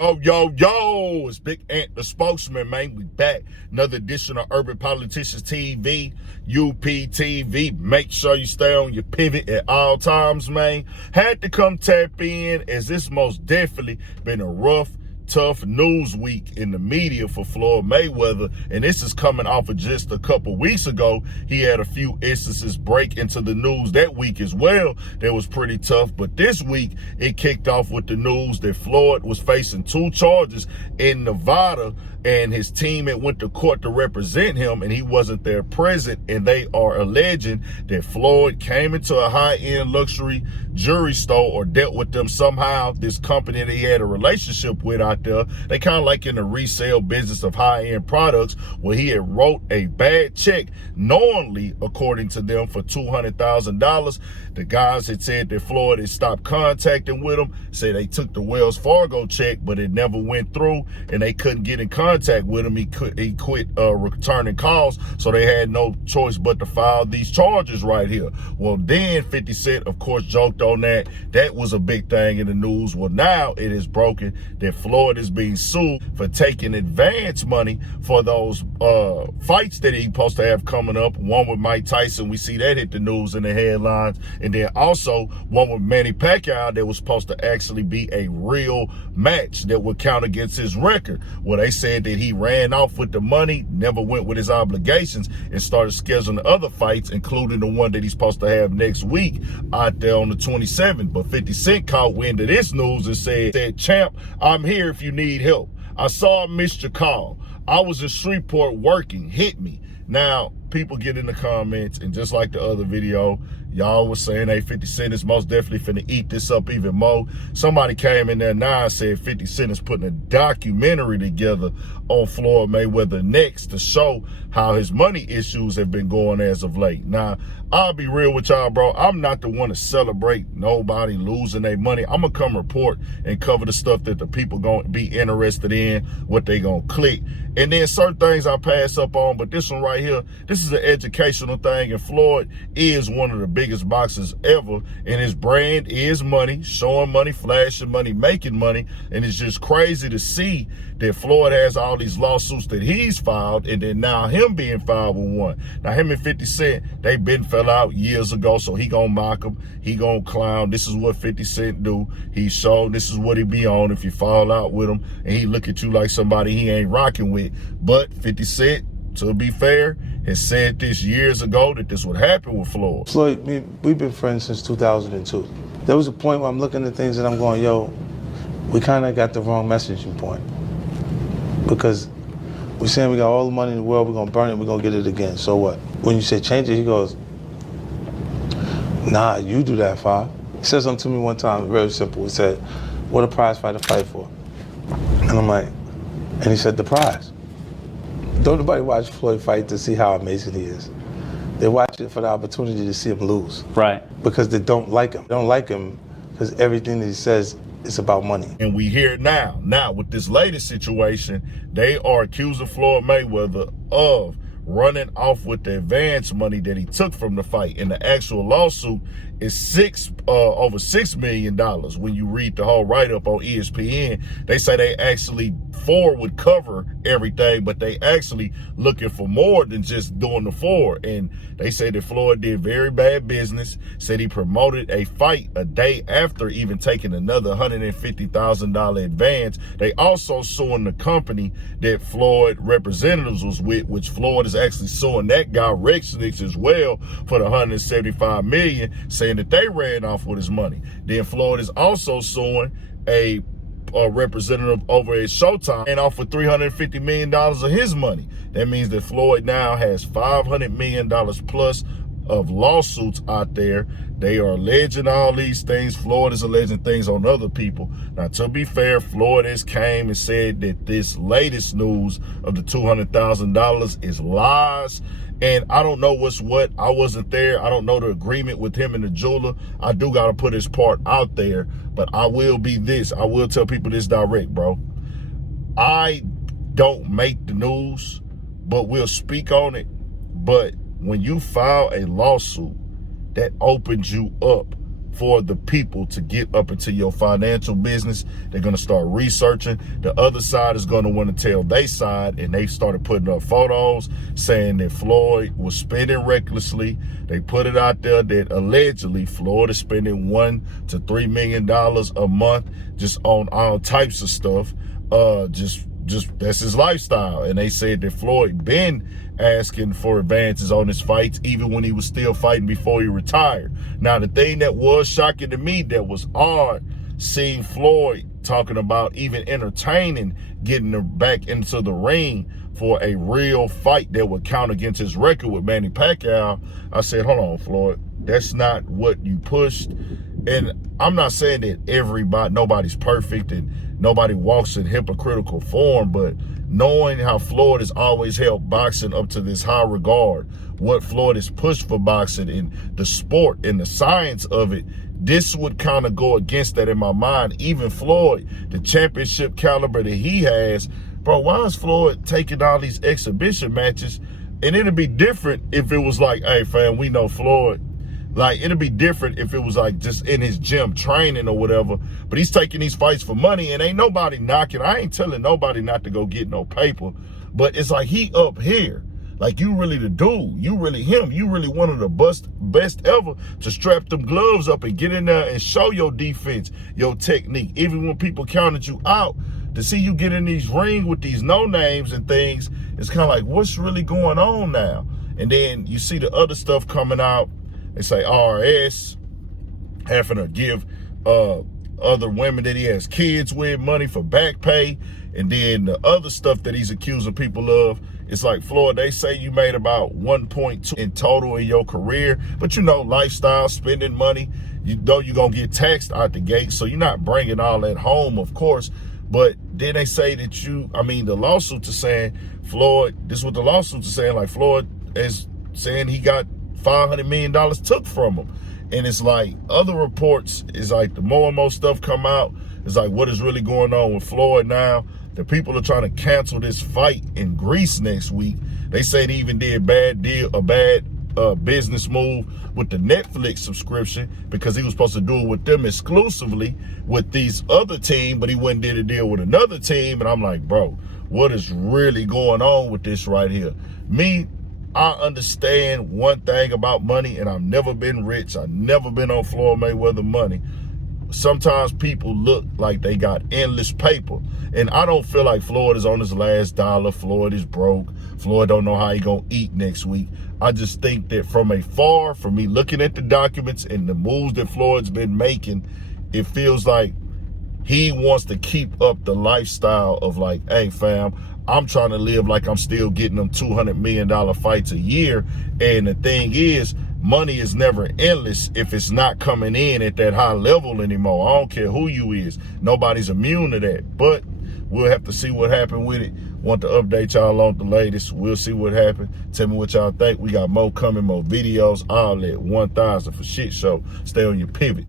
Yo, it's Big Ant, the spokesman, man. We back. Another edition of Urban Politicians TV, UPTV. Make sure you stay on your pivot at all times, man. Had to come tap in, as this most definitely been a rough, tough news week in the media for Floyd Mayweather, and this is coming off of just a couple weeks ago. He had a few instances break into the news that week as well that was pretty tough, but this week it kicked off with the news that Floyd was facing 2 charges in Nevada, and his team had went to court to represent him, and he wasn't there present, and they are alleging that Floyd came into a high-end luxury jewelry store or dealt with them somehow. This company that he had a relationship with out there, they kind of like in the resale business of high-end products, where he had wrote a bad check knowingly, according to them, for $200,000. The guys had said that Floyd had stopped contacting with them, said they took the Wells Fargo check, but it never went through, and they couldn't get in contact with him. He quit returning calls, so they had no choice but to file these charges right here. Well, then 50 Cent, of course, joked on that. That was a big thing in the news. Well, now it is broken that Floyd is being sued for taking advance money for those fights that he's supposed to have coming up. One with Mike Tyson, we see that hit the news in the headlines, and then also one with Manny Pacquiao that was supposed to actually be a real match that would count against his record. Well, they said that he ran off with the money, never went with his obligations, and started scheduling other fights, including the one that he's supposed to have next week out there on the 27th. But 50 Cent caught wind of this news and said, "Champ, I'm here if you need help. I saw I missed your call. I was in Shreveport working. Hit me." Now, people get in the comments, and just like the other video, y'all was saying, hey, 50 Cent is most definitely finna eat this up even more. Somebody came in there now and said 50 Cent is putting a documentary together on Floyd Mayweather next to show how his money issues have been going as of late. Now, I'll be real with y'all, bro. I'm not the one to celebrate nobody losing their money. I'm gonna come report and cover the stuff that the people gonna be interested in, what they gonna click. And then certain things I pass up on, but this one right here, this is an educational thing, and Floyd is one of the biggest boxers ever, and his brand is money, showing money, flashing money, making money, and it's just crazy to see that Floyd has all these lawsuits that he's filed, and then now him being filed with one. Now, him and 50 Cent, they been fell out years ago, so he gonna mock him, he gonna clown. This is what 50 Cent do. He showed this is what he be on if you fall out with him, and he look at you like somebody he ain't rocking with. But 50 Cent, to be fair, has said this years ago that this would happen with Floyd. Floyd, we've been friends since 2002. There was a point where I'm looking at things and I'm going, yo, we kind of got the wrong messaging point. Because we're saying we got all the money in the world, we're going to burn it, we're going to get it again. So what? When you say change it, he goes, nah, you do that, Fa. He said something to me one time, very simple. He said, what a prize fighter fight for? And I'm like, and he said, the prize. Don't nobody watch Floyd fight to see how amazing he is. They watch it for the opportunity to see him lose. Right. Because they don't like him. They don't like him because everything that he says is about money. And we hear it now. Now, with this latest situation, they are accusing Floyd Mayweather of running off with the advance money that he took from the fight. And the actual lawsuit is over $6 million. When you read the whole write-up on ESPN, they say they actually, Ford would cover everything, but they actually looking for more than just doing the Ford. And they say that Floyd did very bad business, said he promoted a fight a day after even taking another $150,000 advance. They also suing the company that Floyd representatives was with, which Floyd is actually suing that guy, Rex Nix, as well, for the $175 million, saying that they ran off with his money. Then Floyd is also suing a representative over at Showtime and off for $350 million of his money. That means that Floyd now has $500 million plus of lawsuits out there. They are alleging all these things. Floyd is alleging things on other people. Now, to be fair, Floyd has came and said that this latest news of the $200,000 is lies. And I don't know what's what. I wasn't there. I don't know the agreement with him and the jeweler. I do got to put his part out there. But I will be this. I will tell people this direct, bro. I don't make the news, but we'll speak on it. But when you file a lawsuit that opens you up for the people to get up into your financial business. They're going to start researching. The other side is going to want to tell their side, and they started putting up photos saying that Floyd was spending recklessly. They put it out there that allegedly Floyd is spending $1 to $3 million a month just on all types of stuff. Just that's his lifestyle. And they said that Floyd been asking for advances on his fights even when he was still fighting before he retired. Now, the thing that was shocking to me, that was odd, seeing Floyd talking about even entertaining getting back into the ring for a real fight that would count against his record with Manny Pacquiao. I said, hold on, Floyd, that's not what you pushed. And I'm not saying that nobody's perfect and nobody walks in hypocritical form, but knowing how Floyd has always held boxing up to this high regard, what Floyd has pushed for boxing and the sport and the science of it, this would kind of go against that in my mind. Even Floyd, the championship caliber that he has, bro, why is Floyd taking all these exhibition matches? And it'd be different if it was like, hey, fam, we know Floyd. Like, it'd be different if it was like just in his gym training or whatever. But he's taking these fights for money, and ain't nobody knocking. I ain't telling nobody not to go get no paper. But it's like he up here. Like, you really the dude. You really him. You really one of the best ever to strap them gloves up and get in there and show your defense, your technique. Even when people counted you out, to see you get in these rings with these no-names and things, it's kind of like, what's really going on now? And then you see the other stuff coming out. They say RS having to give other women that he has kids with money for back pay. And then the other stuff that he's accusing people of, it's like, Floyd, they say you made about 1.2 in total in your career. But you know, lifestyle, spending money, you know you're going to get taxed out the gate. So you're not bringing all that home, of course. But then they say that the lawsuits are saying, Floyd, this is what the lawsuits are saying, like Floyd is saying he got $500 million took from him. And it's like, other reports is like, the more and more stuff come out, it's like, what is really going on with Floyd now? The people are trying to cancel this fight in Greece next week. They say they even did a bad business move with the Netflix subscription, because he was supposed to do it with them exclusively with these other team, but he went and did a deal with another team. And I'm like, bro, what is really going on with this right here? I understand one thing about money, and I've never been rich. I've never been on Floyd Mayweather money. Sometimes people look like they got endless paper. And I don't feel like Floyd is on his last dollar. Floyd is broke. Floyd don't know how he gonna eat next week. I just think that from afar, from me looking at the documents and the moves that Floyd's been making, it feels like he wants to keep up the lifestyle of like, hey, fam, I'm trying to live like I'm still getting them $200 million fights a year. And the thing is, money is never endless if it's not coming in at that high level anymore. I don't care who you is. Nobody's immune to that. But we'll have to see what happened with it. Want to update y'all on the latest. We'll see what happened. Tell me what y'all think. We got more coming, more videos, all that. 1000 for shit show. Stay on your pivot.